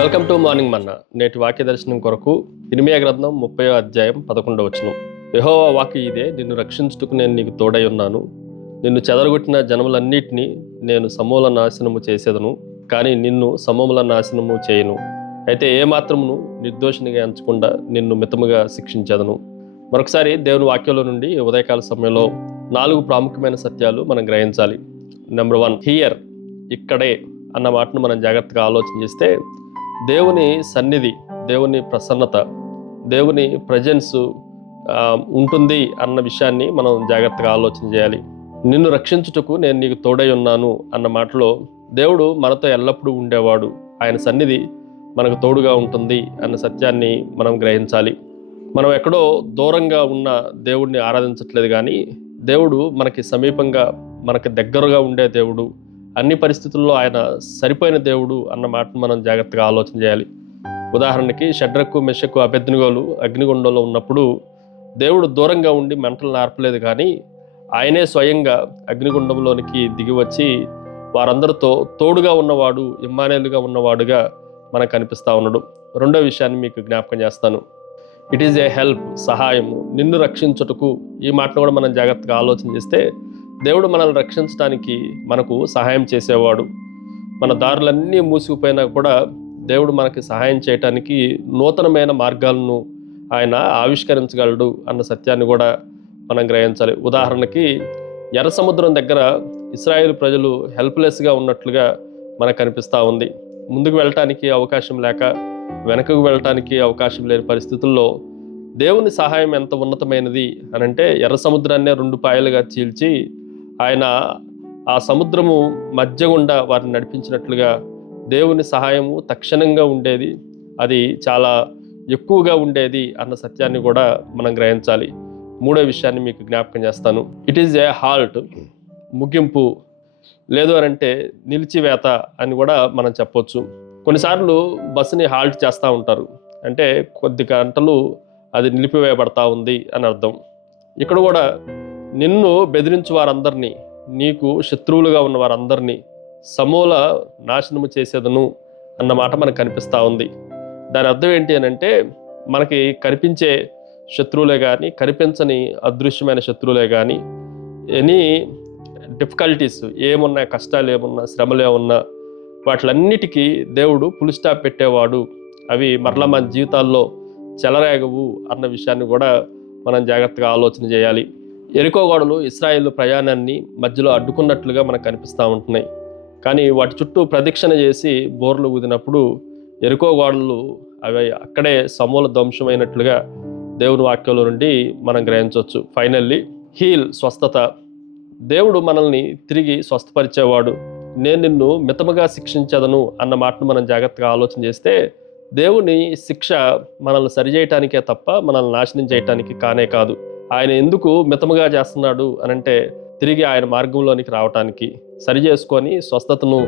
Welcome to morning మన్నా. నేటి వాక్య దర్శనం కొరకు ఇర్మీయా గ్రంథం 30వ అధ్యాయం 11వ వచనం. యెహోవా వాక్కు ఇదే, నిన్ను రక్షించుటకు నేను నీకు తోడై ఉన్నాను. నిన్ను చెదరగొట్టిన జనములన్నిటినీ నేను సమూల నాశనము చేసేదను, కానీ నిన్ను సమూల నాశనము చేయను. అయితే ఏమాత్రమును నిర్దోషినిగా ఎంచకుండా నిన్ను మితముగా శిక్షించేదను. మరొకసారి దేవుని వాక్యంలో నుండి ఉదయకాల సమయంలో 4 ప్రాముఖ్యమైన సత్యాలు మనం గ్రహించాలి. నెంబర్ 1, హియర్, ఇక్కడే అన్న మాటను మనం జాగ్రత్తగా ఆలోచన చేస్తే దేవుని సన్నిధి, దేవుని ప్రసన్నత, దేవుని ప్రజెన్స్ ఉంటుంది అన్న విషయాన్ని మనం జాగ్రత్తగా ఆలోచన చేయాలి. నిన్ను రక్షించుటకు నేను నీకు తోడై ఉన్నాను అన్న మాటలో దేవుడు మనతో ఎల్లప్పుడూ ఉండేవాడు, ఆయన సన్నిధి మనకు తోడుగా ఉంటుంది అన్న సత్యాన్ని మనం గ్రహించాలి. మనం ఎక్కడో దూరంగా ఉన్న దేవుడిని ఆరాధించట్లేదు, కానీ దేవుడు మనకి సమీపంగా, మనకి దగ్గరగా ఉండే దేవుడు, అన్ని పరిస్థితుల్లో ఆయన సరిపోయిన దేవుడు అన్న మాటను మనం జాగ్రత్తగా ఆలోచన చేయాలి. ఉదాహరణకి షడ్రకు, మెషకు, అబేద్నెగోలు అగ్నిగుండంలో ఉన్నప్పుడు దేవుడు దూరంగా ఉండి మంటలు నార్పలేదు, కానీ ఆయనే స్వయంగా అగ్నిగుండంలోనికి దిగి వచ్చి వారందరితో తోడుగా ఉన్నవాడు, ఇమ్మానుయేలుగా ఉన్నవాడుగా మనకు కనిపిస్తూ ఉన్నాడు. రెండో విషయాన్ని మీకు జ్ఞాపకం చేస్తాను. ఇట్ ఈజ్ ఏ హెల్ప్, సహాయము, నిన్ను రక్షించుటకు. ఈ మాటను కూడా మనం జాగ్రత్తగా ఆలోచన చేస్తే దేవుడు మనల్ని రక్షించడానికి మనకు సహాయం చేసేవాడు. మన దారులన్నీ మూసుకుపోయినా కూడా దేవుడు మనకి సహాయం చేయటానికి నూతనమైన మార్గాలను ఆయన ఆవిష్కరించగలడు అన్న సత్యాన్ని కూడా మనం గ్రహించాలి. ఉదాహరణకి ఎర్ర సముద్రం దగ్గర ఇశ్రాయేలు ప్రజలు హెల్ప్లెస్గా ఉన్నట్లుగా మనకు కనిపిస్తూ ఉంది. ముందుకు వెళ్ళటానికి అవకాశం లేక, వెనకకు వెళ్ళటానికి అవకాశం లేని పరిస్థితుల్లో దేవుని సహాయం ఎంత ఉన్నతమైనది అనంటే, ఎర్ర సముద్రాన్నే 2 పాయలుగా చీల్చి ఆయన ఆ సముద్రము మధ్య గుండా వారిని నడిపించినట్లుగా దేవుని సహాయము తక్షణంగా ఉండేది, అది చాలా ఎక్కువగా ఉండేది అన్న సత్యాన్ని కూడా మనం గ్రహించాలి. మూడో విషయాన్ని మీకు జ్ఞాపకం చేస్తాను. ఇట్ ఈజ్ ఏ హాల్ట్, ముగింపు, లేదు అనంటే నిలిచివేత అని కూడా మనం చెప్పొచ్చు. కొన్నిసార్లు బస్సుని హాల్ట్ చేస్తూ ఉంటారు, అంటే కొద్ది గంటలు అది నిలిపివేయబడతా ఉంది అని అర్థం. ఇక్కడ కూడా నిన్ను బెదిరించు వారందరినీ, నీకు శత్రువులుగా ఉన్న వారందరినీ సమూల నాశనము చేసేదను అన్న మాట మనకు కనిపిస్తూ ఉంది. దాని అర్థం ఏంటి అని అంటే, మనకి కనిపించే శత్రువులే కానీ, కనిపించని అదృశ్యమైన శత్రువులే కానీ, ఎనీ డిఫికల్టీస్ ఏమున్నా, కష్టాలు ఏమున్నా, శ్రమలు ఏమున్నా, వాటిలన్నిటికీ దేవుడు ఫుల్ స్టాప్ పెట్టేవాడు. అవి మరలా మన జీవితాల్లో చెలరేగవు అన్న విషయాన్ని కూడా మనం జాగ్రత్తగా ఆలోచన చేయాలి. ఎరికో గోడలు ఇశ్రాయేలు ప్రయాణాన్ని మధ్యలో అడ్డుకున్నట్లుగా మనకు కనిపిస్తూ ఉంటున్నాయి, కానీ వాటి చుట్టూ ప్రదక్షిణ చేసి బోర్లు ఊదినప్పుడు ఎరికో గోడలు అవి అక్కడే సమూల ధ్వంసమైనట్లుగా దేవుని వాక్యంలో నుండి మనం గ్రహించవచ్చు. ఫైనల్లీ హీల్, స్వస్థత. దేవుడు మనల్ని తిరిగి స్వస్థపరిచేవాడు. నేను నిన్ను మితముగా శిక్షించదను అన్న మాటను మనం జాగ్రత్తగా ఆలోచన చేస్తే, దేవుని శిక్ష మనల్ని సరిచేయటానికే తప్ప మనల్ని నాశనం చేయటానికి కానే కాదు. ఆయన ఎందుకు మితముగా చేస్తున్నాడు అనంటే, తిరిగి ఆయన మార్గంలోనికి రావటానికి, సరి చేసుకొని స్వస్థతను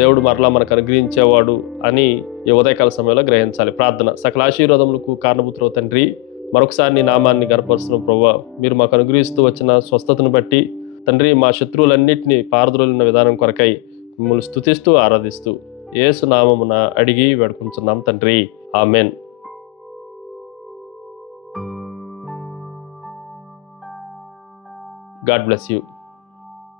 దేవుడు మరలా మనకు అనుగ్రహించేవాడు అని ఈ ఉదయకాల సమయంలో గ్రహించాలి. ప్రార్థన. సకల ఆశీర్వాదములకు కారణభూతుడవు తండ్రి, మరొకసారి నీ నామాన్ని గర్భపరుస్తున్న ప్రభువా, మీరు మాకు అనుగ్రహిస్తూ వచ్చిన స్వస్థతను బట్టి తండ్రి, మా శత్రువులన్నింటినీ పారద్రోలిన విధానం కొరకై మిమ్మల్ని స్తుతిస్తూ ఆరాధిస్తూ యేసు నామమున అడిగి వేడుకుంటున్నాం తండ్రి, ఆమెన్. God bless you.